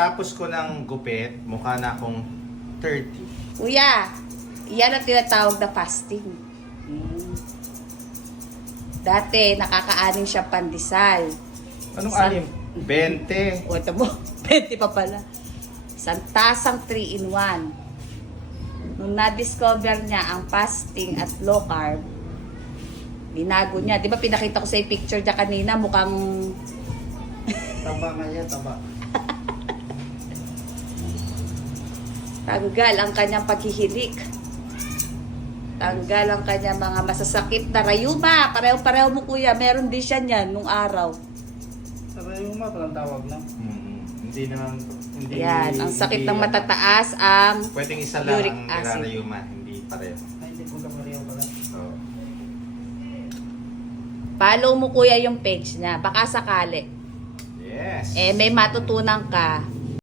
Tapos ko ng gupit, mukha na akong 30. Kuya, yan ang tinatawag na fasting. Dati, nakakaanin siya pandesal. Anong anim? 20. O, ito mo, 20 pa pala. Isang tasang 3-in-1. Nung na-discover niya ang fasting at low carb, binago niya. Di ba pinakita ko sa picture niya kanina, mukhang... Taba nga yan, taba. Tanggal ang kanyang paghihilik. Tanggal ang kanyang mga masasakit na rayuma. Pareho-pareho mo kuya. Meron din siya niyan nung araw. Sa rayuma, palang tawag na. Hindi naman, hindi. Yan. Ang sakit ng hindi, matataas ang pwedeng isa lang uric ang acid. nirarayuma, hindi pareho. Ay, hindi po kapareho pala. So, Follow mo kuya yung page niya. Baka sakali. yes. May matutunan ka